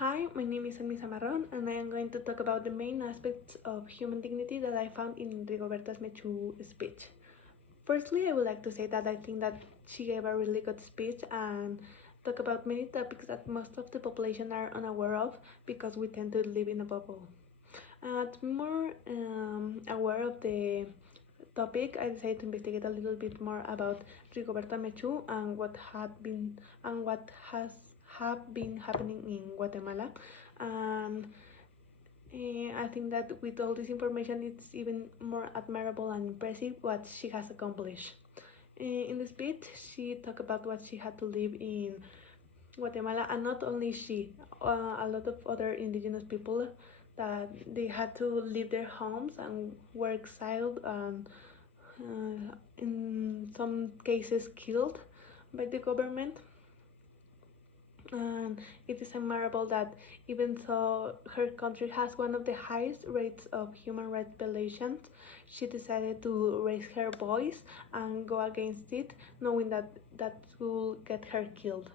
Hi, my name is Anmisa Marron, and I am going to talk about the main aspects of human dignity that I found in Rigoberta's Menchú speech. Firstly, I would like to say that I think that she gave a really good speech and talk about many topics that most of the population are unaware of because we tend to live in a bubble. To be more aware of the topic, I decided to investigate a little bit more about Rigoberta Menchú and what has have been happening in Guatemala. And I think that with all this information, it's even more admirable and impressive what she has accomplished. In the speech, she talked about what she had to live in Guatemala, and not only she, a lot of other indigenous people that they had to leave their homes and were exiled and in some cases killed by the government. And it is admirable that even though her country has one of the highest rates of human rights violations, she decided to raise her voice and go against it, knowing that that will get her killed.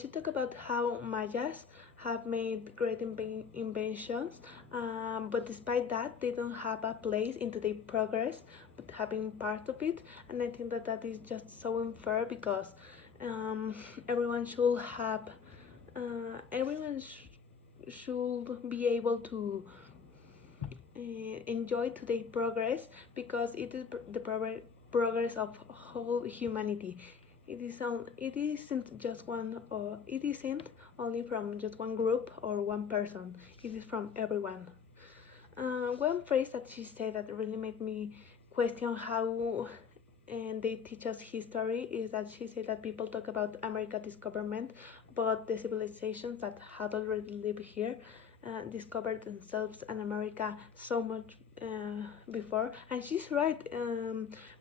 She talked about how Mayas have made great inventions, but despite that, they don't have a place in today's progress, but having part of it. And I think that that is just so unfair because um, everyone should have, everyone should be able to enjoy today's progress because it is the progress of whole humanity. It isn't just one, or it isn't only from just one group or one person. It is from everyone. One phrase that she said that really made me question how and they teach us history is that she said that people talk about America's discoverment, but the civilizations that had already lived here discovered themselves and America so much before. And she's right.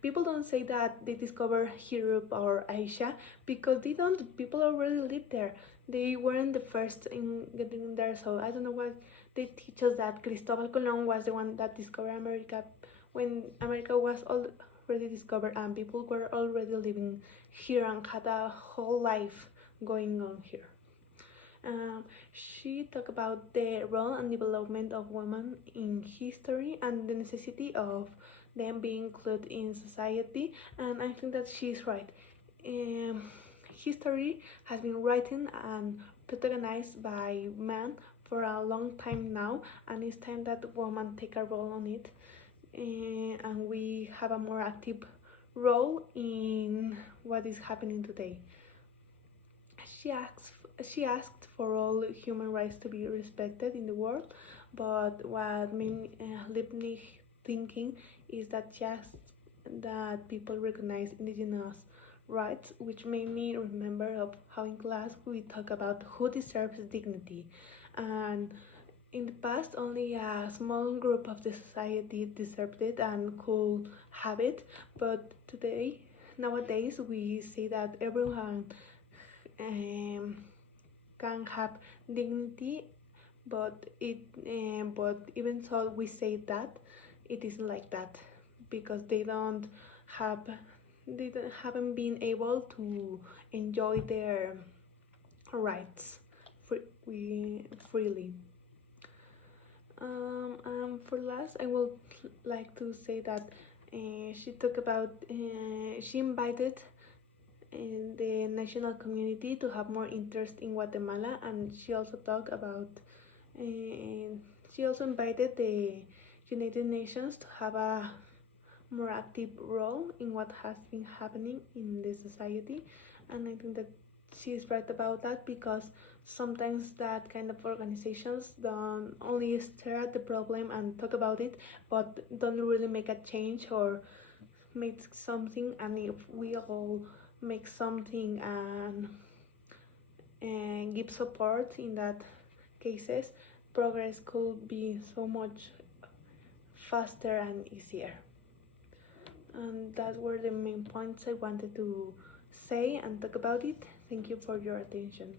People don't say that they discover Europe or Asia because they don't. People already lived there. They weren't the first in getting there. So I don't know why they teach us that Cristobal Colon was the one that discovered America when America was already discovered and people were already living here and had a whole life going on here. She talked about the role and development of women in history and the necessity of them being included in society, and I think that she's right. History has been written and protagonized by men for a long time now, and it's time that women take a role on it, and we have a more active role in what is happening today. She asked for all human rights to be respected in the world, but what made left me thinking is that just that people recognize indigenous rights, which made me remember of how in class we talk about who deserves dignity, and in the past only a small group of the society deserved it and could have it, but nowadays we see that everyone can have dignity, but even though we say that, it isn't like that because have haven't been able to enjoy their rights freely. For last, I would like to say that she talked about she invited the national community to have more interest in Guatemala, and she also talked about she also invited the United Nations to have a more active role in what has been happening in the society, and I think that she's right about that because sometimes that kind of organizations don't only stare at the problem and talk about it but don't really make a change or make something, and if we all make something and give support in that cases, progress could be so much faster and easier. And that were the main points I wanted to say and talk about it. Thank you for your attention.